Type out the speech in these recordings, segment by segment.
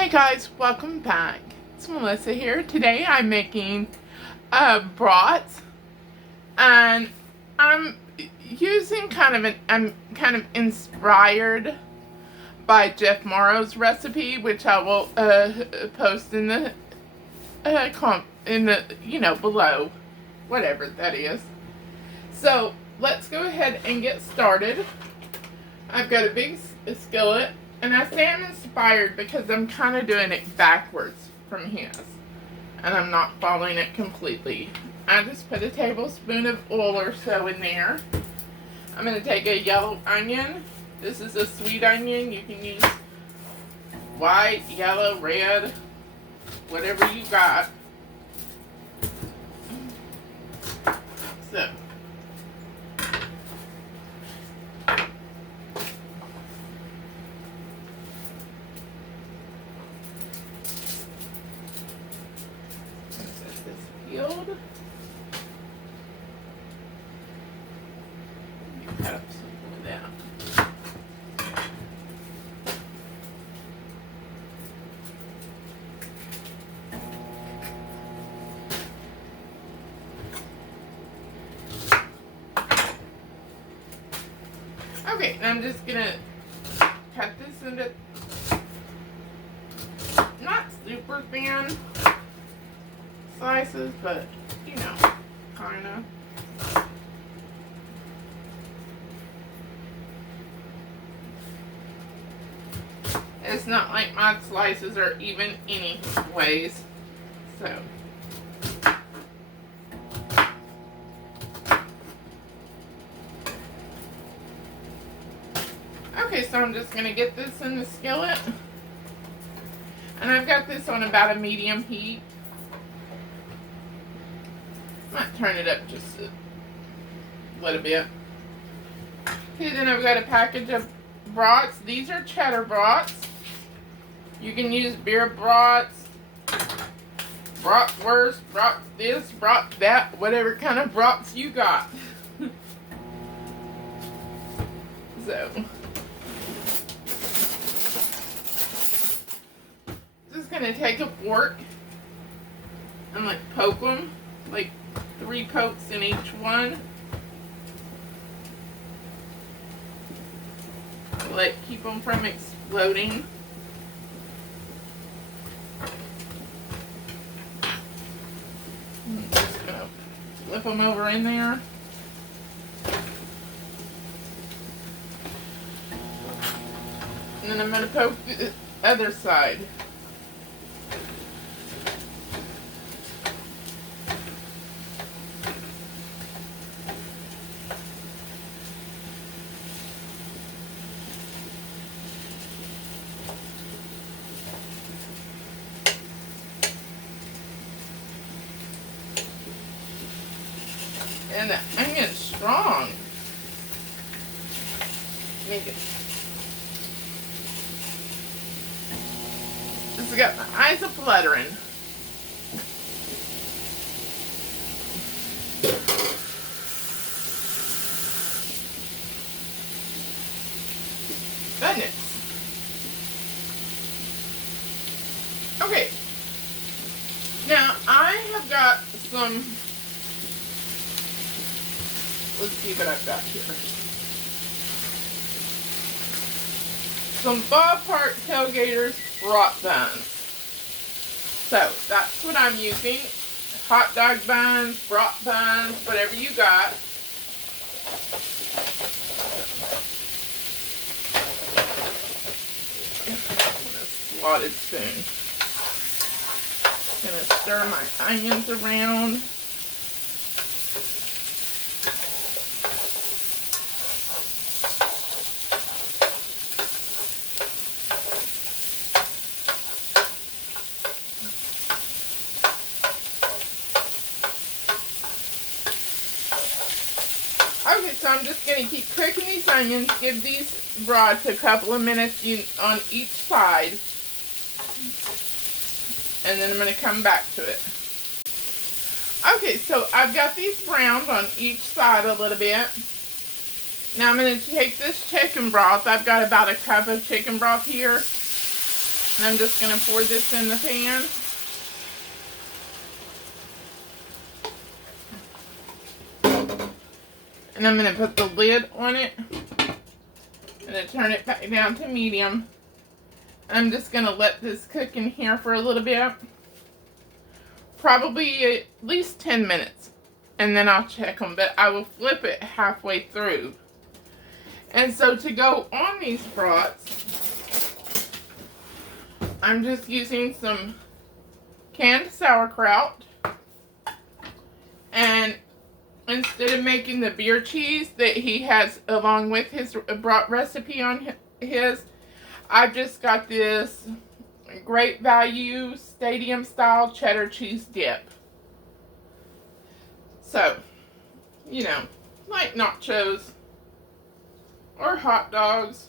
Hey guys, welcome back. It's Melissa here. Today I'm making brats, and I'm using I'm kind of inspired by Jeff Morrow's recipe, which I will post in the below, whatever that is. So let's go ahead and get started. I've got a big skillet. And I say I'm inspired because I'm kind of doing it backwards from his. And I'm not following it completely. I just put a tablespoon of oil or so in there. I'm going to take a yellow onion. This is a sweet onion. You can use white, yellow, red, whatever you got. So. Peeled. Cut up some of that. Okay, and I'm just gonna cut this into not super thin slices, but you know, kind of. It's not like my slices are even anyways, so. Okay, so I'm just gonna get this in the skillet, and I've got this on about a medium heat. Might turn it up just a little bit. Okay, then I've got a package of brats. These are cheddar brats. You can use beer brats, bratwurst, brat this, brat that, whatever kind of brats you got. So, just gonna take a fork and like poke them, like 3 pokes in each one. Like, keep them from exploding. I'm just gonna flip them over in there. And then I'm gonna poke the other side. And the onion's strong. Make it. This has got my eyes a fluttering. Goodness. Okay. Now I have got some. Let's see what I've got here. Some ballpark tailgaters brat buns. So that's what I'm using. Hot dog buns, brat buns, whatever you got. A slotted spoon. Gonna stir my onions around. Okay, so I'm just going to keep cooking these onions, give these brats a couple of minutes on each side, and then I'm going to come back to it. Okay, so I've got these browned on each side a little bit. Now I'm going to take this chicken broth. I've got about a cup of chicken broth here. And I'm just going to pour this in the pan. And I'm going to put the lid on it. I'm going to turn it back down to medium. I'm just going to let this cook in here for a little bit. Probably at least 10 minutes. And then I'll check them. But I will flip it halfway through. And so to go on these brats, I'm just using some canned sauerkraut. And instead of making the beer cheese that he has along with his brat recipe on his, I've just got this Great Value stadium style cheddar cheese dip. So, you know, like nachos or hot dogs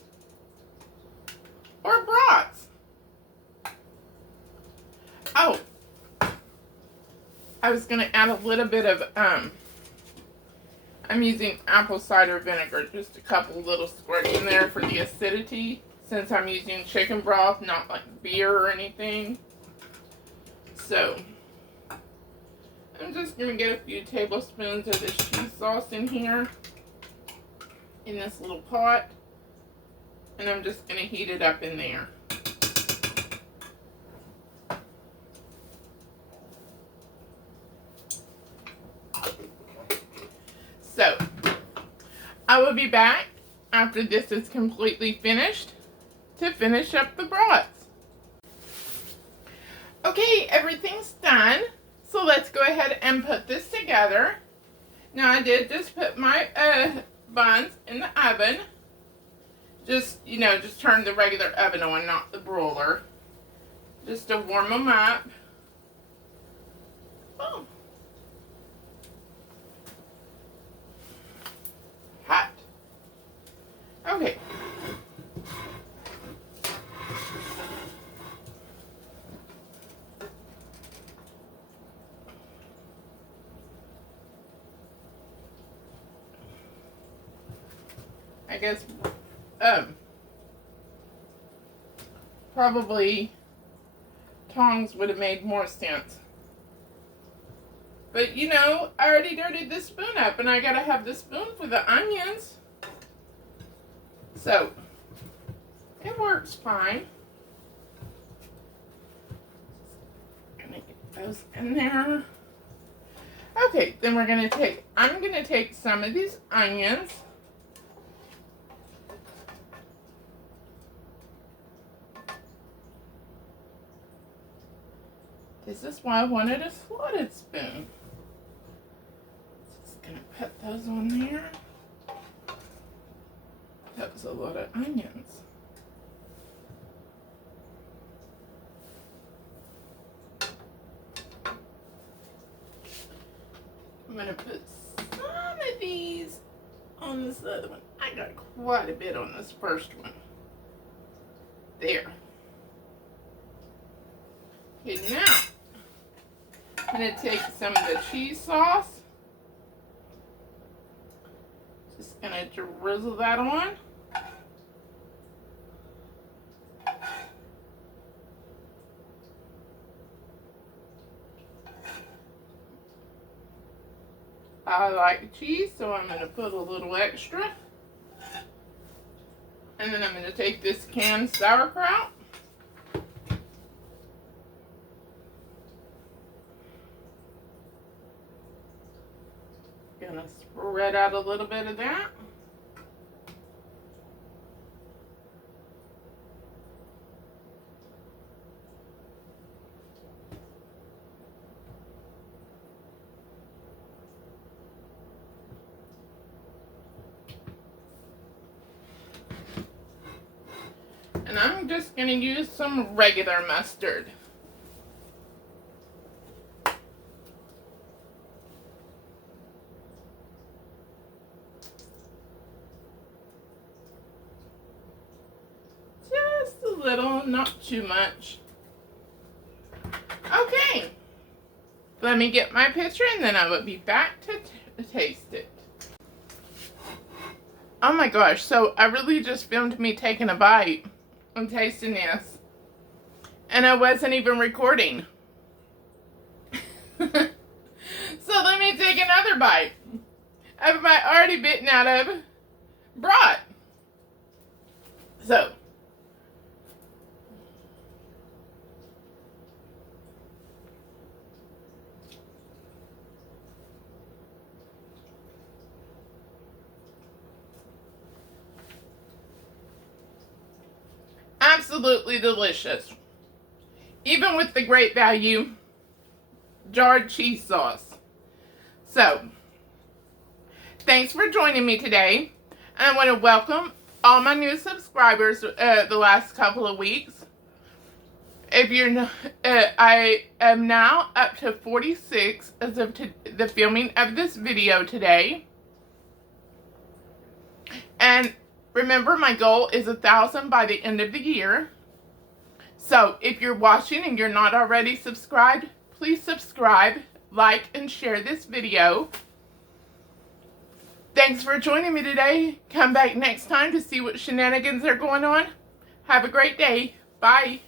or brats. Oh, I was going to add a little bit of, I'm using apple cider vinegar, just a couple little squirts in there for the acidity, since I'm using chicken broth, not like beer or anything. So, I'm just going to get a few tablespoons of this cheese sauce in here, in this little pot, and I'm just going to heat it up in there. So, I will be back after this is completely finished to finish up the brats. Okay, everything's done. So let's go ahead and put this together. Now I did just put my buns in the oven. Just, you know, just turn the regular oven on, not the broiler. Just to warm them up. Oh. Hot. Okay. I guess, probably tongs would have made more sense. But, you know, I already dirtied this spoon up, and I gotta have the spoon for the onions. So, it works fine. Gonna get those in there. Okay, then I'm gonna take some of these onions. This is why I wanted a slotted spoon. Just gonna put those on there. That was a lot of onions. I'm gonna put some of these on this other one. I got quite a bit on this first one. There. Okay, now I'm going to take some of the cheese sauce. Just going to drizzle that on. I like cheese, so I'm going to put a little extra. And then I'm going to take this canned sauerkraut. Gonna spread out a little bit of that. And I'm just gonna use some regular mustard. Little, not too much. Okay, let me get my picture and then I will be back to taste it. Oh my gosh, so I really just filmed me taking a bite and tasting this. And I wasn't even recording. So let me take another bite of my already bitten out of brat. So, absolutely delicious. Even with the great value jarred cheese sauce. So, thanks for joining me today. And I want to welcome all my new subscribers the last couple of weeks. If you're I am now up to 46 as of the filming of this video today. And remember, my goal is 1,000 by the end of the year. So if you're watching and you're not already subscribed, please subscribe, like, and share this video. Thanks for joining me today. Come back next time to see what shenanigans are going on. Have a great day. Bye.